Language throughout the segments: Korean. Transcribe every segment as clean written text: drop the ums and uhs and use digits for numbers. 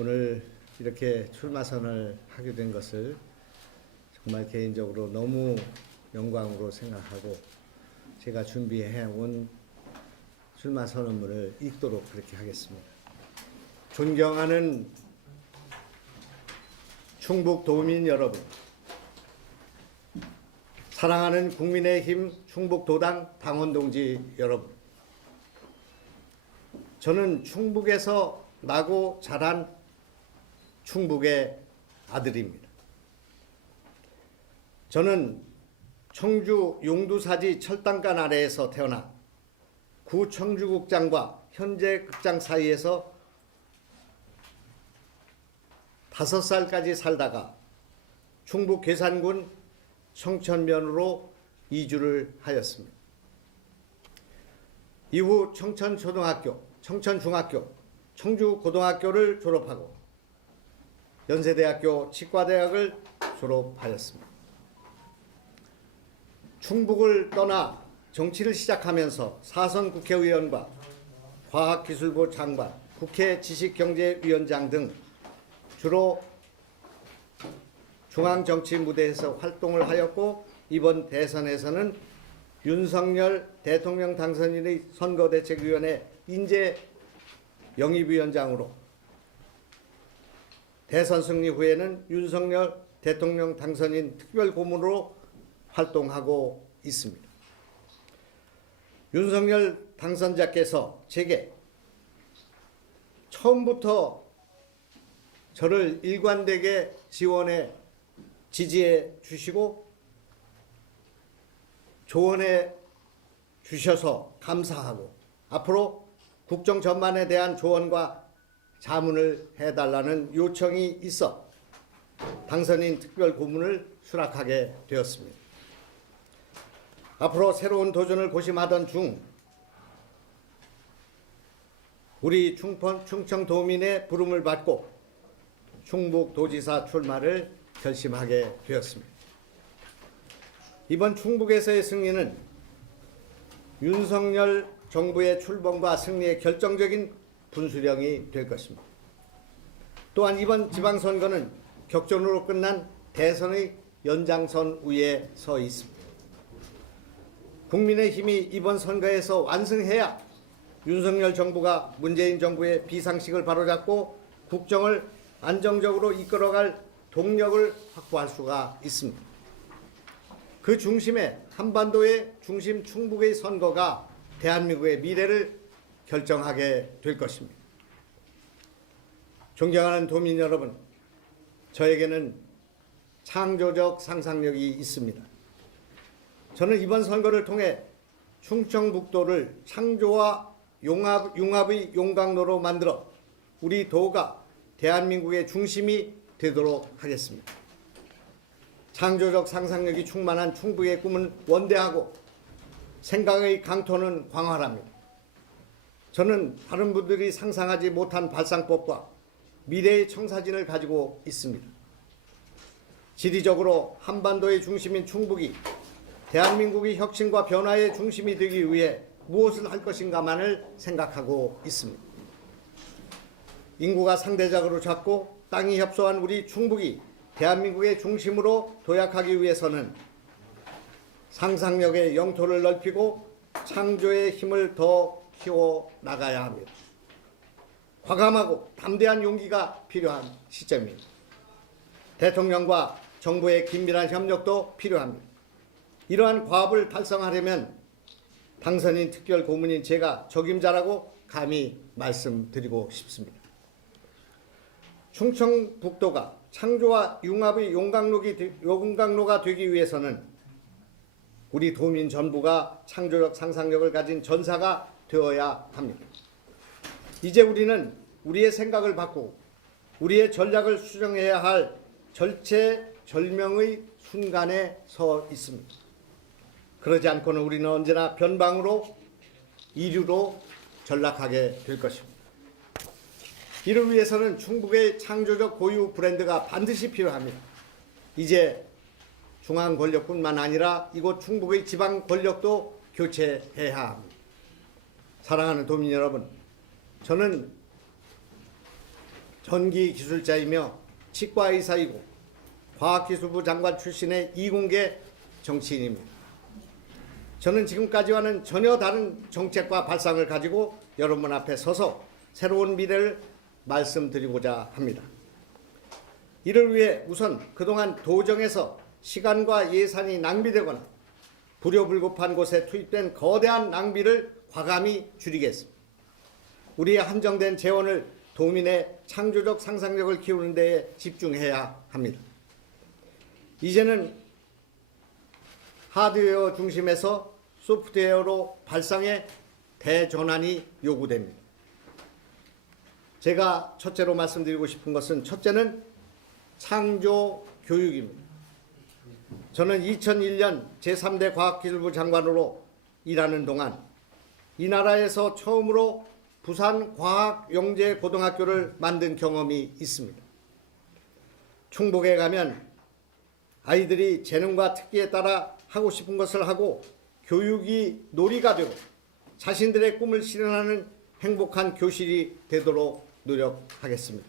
오늘 이렇게 출마선을 하게 된 것을 정말 개인적으로 너무 영광으로 생각하고 제가 준비해 온 출마선언문을 읽도록 그렇게 하겠습니다. 존경하는 충북도민 여러분, 사랑하는 국민의힘 충북도당 당원동지 여러분, 저는 충북에서 나고 자란 충북의 아들입니다. 저는 청주 용두사지 철당간 아래에서 태어나 구 청주극장과 현재 극장 사이에서 5살까지 살다가 충북 괴산군 청천면으로 이주를 하였습니다. 이후 청천초등학교, 청천중학교, 청주고등학교를 졸업하고 연세대학교 치과대학을 졸업하였습니다. 충북을 떠나 정치를 시작하면서 사선 국회의원과 과학기술부 장관, 국회 지식경제위원장 등 주로 중앙정치 무대에서 활동을 하였고, 이번 대선에서는 윤석열 대통령 당선인의 선거대책위원회 인재 영입위원장으로 대선 승리 후에는 윤석열 대통령 당선인 특별고문으로 활동하고 있습니다. 윤석열 당선자께서 제게 처음부터 저를 일관되게 지지해 주시고 조언해 주셔서 감사하고, 앞으로 국정 전반에 대한 조언과 자문을 해달라는 요청이 있어 당선인 특별고문을 수락하게 되었습니다. 앞으로 새로운 도전을 고심하던 중 우리 충청도민의 부름을 받고 충북도지사 출마를 결심하게 되었습니다. 이번 충북에서의 승리는 윤석열 정부의 출범과 승리의 결정적인 분수령이 될 것입니다. 또한 이번 지방선거는 격전으로 끝난 대선의 연장선 위에 서 있습니다. 국민의힘이 이번 선거에서 완승해야 윤석열 정부가 문재인 정부의 비상식을 바로잡고 국정을 안정적으로 이끌어갈 동력을 확보할 수가 있습니다. 그 중심에 한반도의 중심 충북의 선거가 대한민국의 미래를 결정하게 될 것입니다. 존경하는 도민 여러분, 저에게는 창조적 상상력이 있습니다. 저는 이번 선거를 통해 충청북도를 창조와 융합의 용광로로 만들어 우리 도가 대한민국의 중심이 되도록 하겠습니다. 창조적 상상력이 충만한 충북의 꿈은 원대하고 생각의 강토는 광활합니다. 저는 다른 분들이 상상하지 못한 발상법과 미래의 청사진을 가지고 있습니다. 지리적으로 한반도의 중심인 충북이 대한민국의 혁신과 변화의 중심이 되기 위해 무엇을 할 것인가만을 생각하고 있습니다. 인구가 상대적으로 작고 땅이 협소한 우리 충북이 대한민국의 중심으로 도약하기 위해서는 상상력의 영토를 넓히고 창조의 힘을 더 키워 나가야 합니다. 과감하고 담대한 용기가 필요한 시점입니다. 대통령과 정부의 긴밀한 협력도 필요합니다. 이러한 과업을 달성하려면 당선인 특별고문인 제가 적임자라고 감히 말씀드리고 싶습니다. 충청북도가 창조와 융합의 용광로가 되기 위해서는 우리 도민 전부가 창조적 상상력을 가진 전사가 되어야 합니다. 이제 우리는 우리의 생각을 바꾸고 우리의 전략을 수정해야 할 절체절명의 순간에 서 있습니다. 그러지 않고는 우리는 언제나 변방으로 이류로 전락하게 될 것입니다. 이를 위해서는 충북의 창조적 고유 브랜드가 반드시 필요합니다. 이제 중앙 권력뿐만 아니라 이곳 충북의 지방 권력도 교체해야 합니다. 사랑하는 도민 여러분, 저는 전기 기술자이며 치과의사이고 과학기술부 장관 출신의 이공계 정치인입니다. 저는 지금까지와는 전혀 다른 정책과 발상을 가지고 여러분 앞에 서서 새로운 미래를 말씀드리고자 합니다. 이를 위해 우선 그동안 도정에서 시간과 예산이 낭비되거나 불효불급한 곳에 투입된 거대한 낭비를 과감히 줄이겠습니다. 우리의 한정된 재원을 도민의 창조적 상상력을 키우는 데에 집중해야 합니다. 이제는 하드웨어 중심에서 소프트웨어로 발상의 대전환이 요구됩니다. 제가 첫째로 말씀드리고 싶은 것은 첫째는 창조 교육입니다. 저는 2001년 제3대 과학기술부 장관으로 일하는 동안 이 나라에서 처음으로 부산과학영재고등학교를 만든 경험이 있습니다. 충북에 가면 아이들이 재능과 특기에 따라 하고 싶은 것을 하고 교육이 놀이가 되고 자신들의 꿈을 실현하는 행복한 교실이 되도록 노력하겠습니다.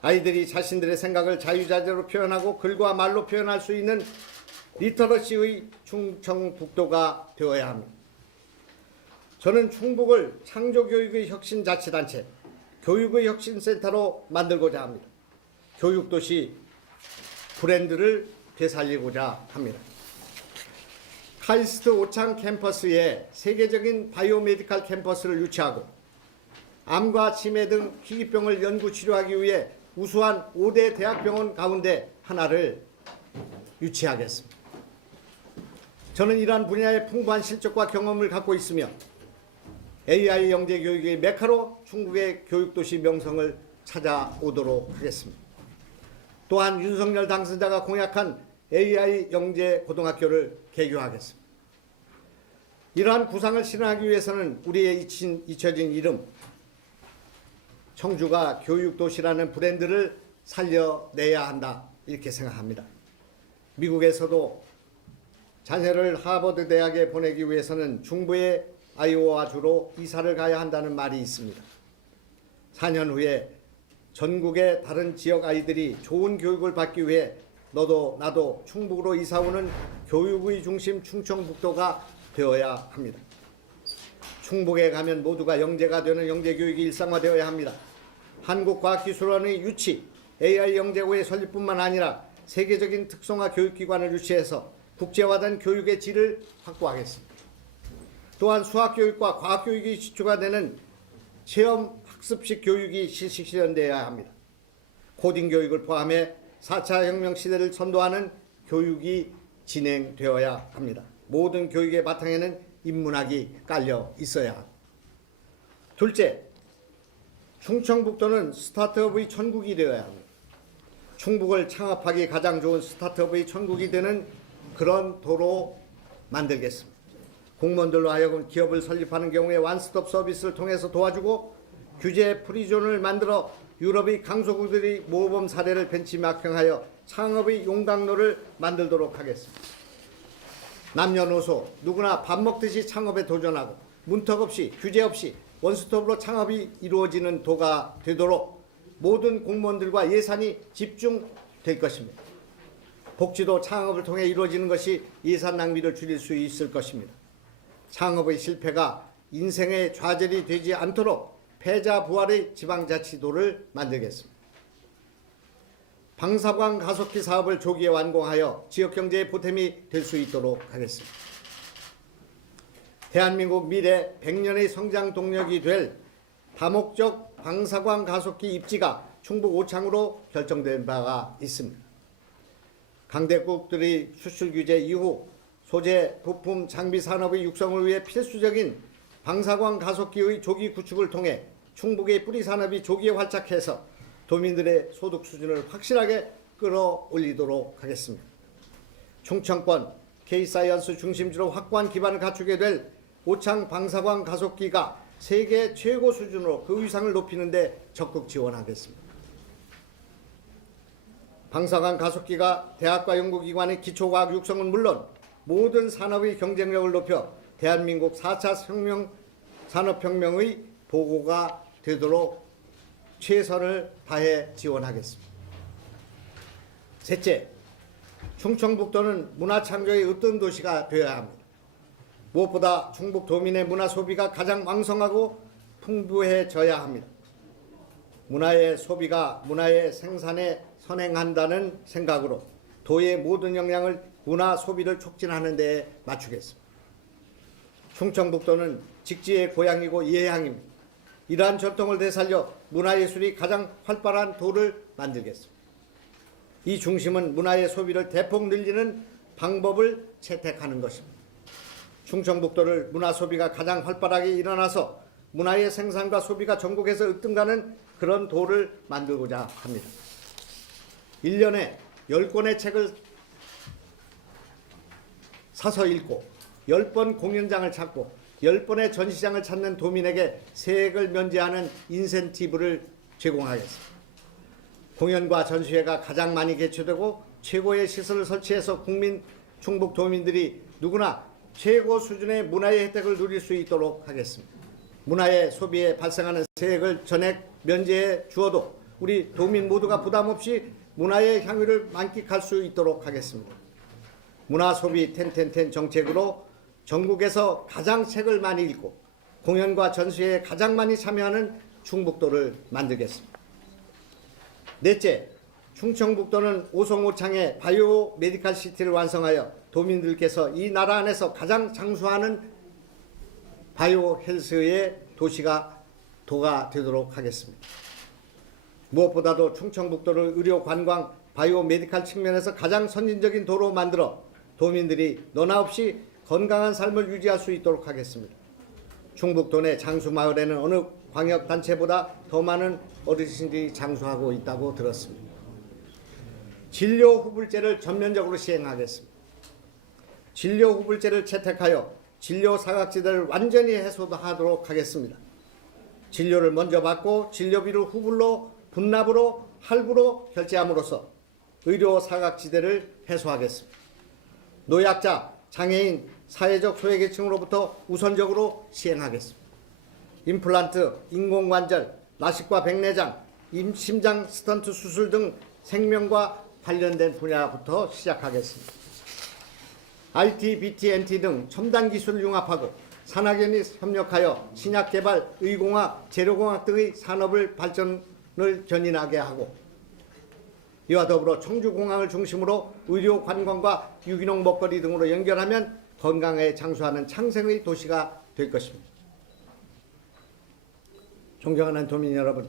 아이들이 자신들의 생각을 자유자재로 표현하고 글과 말로 표현할 수 있는 리터러시의 충청북도가 되어야 합니다. 저는 충북을 창조교육의 혁신자치단체, 교육의 혁신센터로 만들고자 합니다. 교육도시 브랜드를 되살리고자 합니다. 카이스트 오창 캠퍼스에 세계적인 바이오메디칼 캠퍼스를 유치하고 암과 치매 등 희귀병을 연구 치료하기 위해 우수한 5대 대학병원 가운데 하나를 유치하겠습니다. 저는 이러한 분야의 풍부한 실적과 경험을 갖고 있으며 AI 영재교육의 메카로 충북의 교육도시 명성을 찾아오도록 하겠습니다. 또한 윤석열 당선자가 공약한 AI 영재고등학교를 개교하겠습니다. 이러한 구상을 실현하기 위해서는 우리의 잊혀진 이름 청주가 교육도시라는 브랜드를 살려내야 한다 이렇게 생각합니다. 미국에서도 자녀를 하버드 대학에 보내기 위해서는 중부의 아이오와주로 이사를 가야 한다는 말이 있습니다. 4년 후에 전국의 다른 지역 아이들이 좋은 교육을 받기 위해 너도 나도 충북으로 이사오는 교육의 중심 충청북도가 되어야 합니다. 충북에 가면 모두가 영재가 되는 영재교육이 일상화되어야 합니다. 한국과학기술원의 유치, AI 영재고의 설립뿐만 아니라 세계적인 특성화 교육기관을 유치해서 국제화된 교육의 질을 확보하겠습니다. 또한 수학교육과 과학교육이 기초가 되는 체험 학습식 교육이 실시되어야 합니다. 코딩 교육을 포함해 4차 혁명 시대를 선도하는 교육이 진행되어야 합니다. 모든 교육의 바탕에는 인문학이 깔려 있어야 합니다. 둘째, 충청북도는 스타트업의 천국이 되어야 합니다. 충북을 창업하기 가장 좋은 스타트업의 천국이 되는 그런 도로 만들겠습니다. 공무원들로 하여금 기업을 설립하는 경우에 원스톱 서비스를 통해서 도와주고 규제 프리존을 만들어 유럽의 강소국들의 모범 사례를 벤치마킹하여 창업의 용광로를 만들도록 하겠습니다. 남녀노소 누구나 밥 먹듯이 창업에 도전하고 문턱 없이 규제 없이 원스톱으로 창업이 이루어지는 도가 되도록 모든 공무원들과 예산이 집중될 것입니다. 복지도 창업을 통해 이루어지는 것이 예산 낭비를 줄일 수 있을 것입니다. 창업의 실패가 인생의 좌절이 되지 않도록 패자 부활의 지방자치도를 만들겠습니다. 방사광 가속기 사업을 조기에 완공하여 지역경제의 보탬이 될 수 있도록 하겠습니다. 대한민국 미래 100년의 성장 동력이 될 다목적 방사광 가속기 입지가 충북 오창으로 결정된 바가 있습니다. 강대국들의 수출 규제 이후 소재, 부품, 장비 산업의 육성을 위해 필수적인 방사광 가속기의 조기 구축을 통해 충북의 뿌리 산업이 조기에 활착해서 도민들의 소득 수준을 확실하게 끌어올리도록 하겠습니다. 충청권 K사이언스 중심지로 확고한 기반을 갖추게 될 오창 방사광 가속기가 세계 최고 수준으로 그 위상을 높이는 데 적극 지원하겠습니다. 방사광 가속기가 대학과 연구기관의 기초과학 육성은 물론 모든 산업의 경쟁력을 높여 대한민국 4차 산업혁명의 보고가 되도록 최선을 다해 지원하겠습니다. 셋째, 충청북도는 문화창조의 으뜸 도시가 되어야 합니다. 무엇보다 충북도민의 문화 소비가 가장 왕성하고 풍부해져야 합니다. 문화의 소비가 문화의 생산에 선행한다는 생각으로 도의 모든 역량을 문화 소비를 촉진하는 데에 맞추겠습니다. 충청북도는 직지의 고향이고 예향입니다. 이러한 전통을 되살려 문화예술이 가장 활발한 도를 만들겠습니다. 이 중심은 문화의 소비를 대폭 늘리는 방법을 채택하는 것입니다. 충청북도를 문화 소비가 가장 활발하게 일어나서 문화의 생산과 소비가 전국에서 으뜸가는 그런 도를 만들고자 합니다. 1년에 10권의 책을 사서 읽고 10번 공연장을 찾고 10번의 전시장을 찾는 도민에게 세액을 면제하는 인센티브를 제공하겠습니다. 공연과 전시회가 가장 많이 개최되고 최고의 시설을 설치해서 충북 도민들이 누구나 최고 수준의 문화의 혜택을 누릴 수 있도록 하겠습니다. 문화의 소비에 발생하는 세액을 전액 면제해 주어도 우리 도민 모두가 부담 없이 문화의 향유를 만끽할 수 있도록 하겠습니다. 문화 소비 10-10-10 정책으로 전국에서 가장 책을 많이 읽고 공연과 전시회에 가장 많이 참여하는 충북도를 만들겠습니다. 넷째, 충청북도는 오송오창의 바이오 메디칼 시티를 완성하여 도민들께서 이 나라 안에서 가장 장수하는 바이오 헬스의 도가 되도록 하겠습니다. 무엇보다도 충청북도를 의료, 관광, 바이오 메디칼 측면에서 가장 선진적인 도로 만들어 도민들이 너나 없이 건강한 삶을 유지할 수 있도록 하겠습니다. 충북도 내 장수마을에는 어느 광역단체보다 더 많은 어르신들이 장수하고 있다고 들었습니다. 진료 후불제를 전면적으로 시행하겠습니다. 진료 후불제를 채택하여 진료 사각지대를 완전히 해소하도록 하겠습니다. 진료를 먼저 받고 진료비를 후불로 분납으로 할부로 결제함으로써 의료 사각지대를 해소하겠습니다. 노약자, 장애인, 사회적 소외계층으로부터 우선적으로 시행하겠습니다. 임플란트, 인공관절, 라식과 백내장, 심장 스턴트 수술 등 생명과 관련된 분야부터 시작하겠습니다. IT, BT, NT 등 첨단 기술을 융합하고 산학연이 협력하여 신약 개발, 의공학, 재료공학 등의 산업을 발전을 견인하게 하고 이와 더불어 청주공항을 중심으로 의료, 관광과 유기농 먹거리 등으로 연결하면 건강에 장수하는 창생의 도시가 될 것입니다. 존경하는 도민 여러분,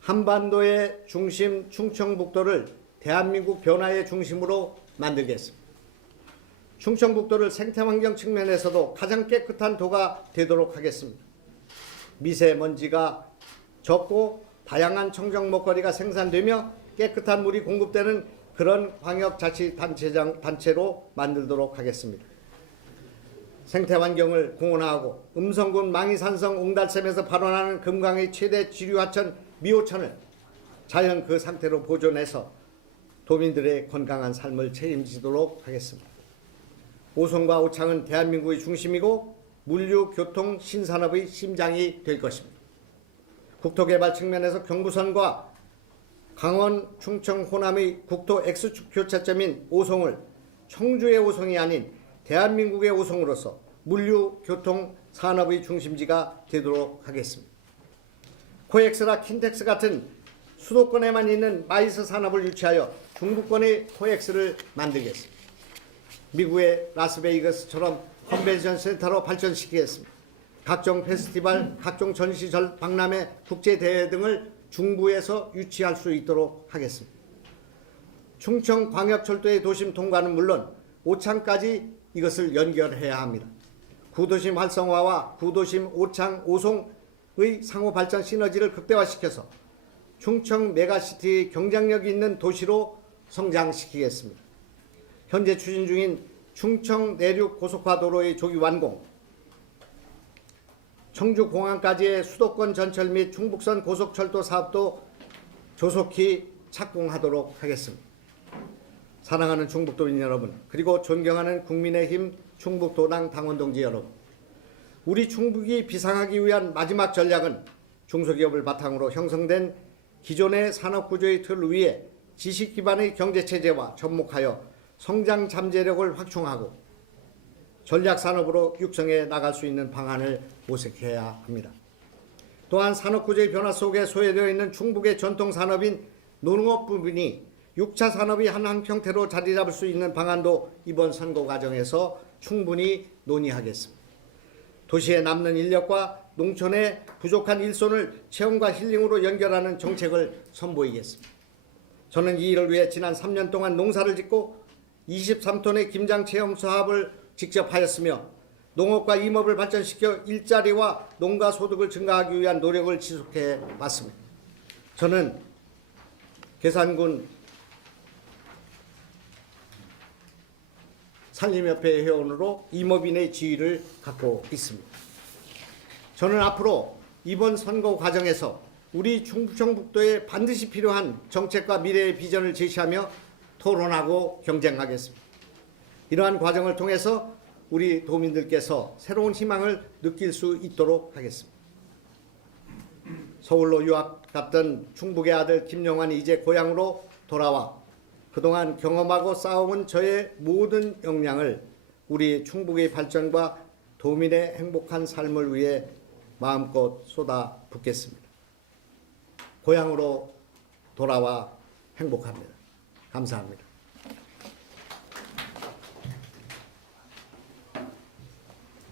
한반도의 중심 충청북도를 대한민국 변화의 중심으로 만들겠습니다. 충청북도를 생태환경 측면에서도 가장 깨끗한 도가 되도록 하겠습니다. 미세먼지가 적고 다양한 청정 먹거리가 생산되며 깨끗한 물이 공급되는 그런 광역자치단체로 만들도록 하겠습니다. 생태환경을 공헌하고 음성군 망이산성 옹달샘에서 발원하는 금강의 최대 지류하천 미호천을 자연 그 상태로 보존해서 도민들의 건강한 삶을 책임지도록 하겠습니다. 오송과 오창은 대한민국의 중심이고 물류, 교통, 신산업의 심장이 될 것입니다. 국토개발 측면에서 경부선과 강원, 충청, 호남의 국토 X축 교차점인 오송을 청주의 오송이 아닌 대한민국의 오송으로서 물류, 교통, 산업의 중심지가 되도록 하겠습니다. 코엑스나 킨텍스 같은 수도권에만 있는 마이스 산업을 유치하여 중부권의 코엑스를 만들겠습니다. 미국의 라스베이거스처럼 컨벤션 센터로 발전시키겠습니다. 각종 페스티벌, 각종 전시, 박람회, 국제대회 등을 중부에서 유치할 수 있도록 하겠습니다. 충청광역철도의 도심 통과는 물론 오창까지 이것을 연결해야 합니다. 구도심 활성화와 구도심, 오창, 오송의 상호발전 시너지를 극대화시켜서 충청 메가시티의 경쟁력이 있는 도시로 성장시키겠습니다. 현재 추진 중인 충청 내륙 고속화도로의 조기 완공, 청주공항까지의 수도권 전철 및 충북선 고속철도 사업도 조속히 착공하도록 하겠습니다. 사랑하는 충북도민 여러분, 그리고 존경하는 국민의힘 충북도당 당원 동지 여러분, 우리 충북이 비상하기 위한 마지막 전략은 중소기업을 바탕으로 형성된 기존의 산업구조의 틀 위에 지식 기반의 경제체제와 접목하여 성장 잠재력을 확충하고 전략산업으로 육성해 나갈 수 있는 방안을 모색해야 합니다. 또한 산업구조의 변화 속에 소외되어 있는 충북의 전통산업인 농업 부분이 6차 산업이 한 형태로 자리 잡을 수 있는 방안도 이번 선거 과정에서 충분히 논의하겠습니다. 도시에 남는 인력과 농촌의 부족한 일손을 체험과 힐링으로 연결하는 정책을 선보이겠습니다. 저는 이 일을 위해 지난 3년 동안 농사를 짓고 23톤의 김장 체험 사업을 직접 하였으며 농업과 임업을 발전시켜 일자리와 농가 소득을 증가하기 위한 노력을 지속해 왔습니다. 저는 계산군 산림협회 회원으로 임업인의 지위를 갖고 있습니다. 저는 앞으로 이번 선거 과정에서 우리 충청북도에 반드시 필요한 정책과 미래의 비전을 제시하며 토론하고 경쟁하겠습니다. 이러한 과정을 통해서 우리 도민들께서 새로운 희망을 느낄 수 있도록 하겠습니다. 서울로 유학 갔던 충북의 아들 김영환이 이제 고향으로 돌아와 그동안 경험하고 쌓아온 저의 모든 역량을 우리 충북의 발전과 도민의 행복한 삶을 위해 마음껏 쏟아붓겠습니다. 고향으로 돌아와 행복합니다. 감사합니다.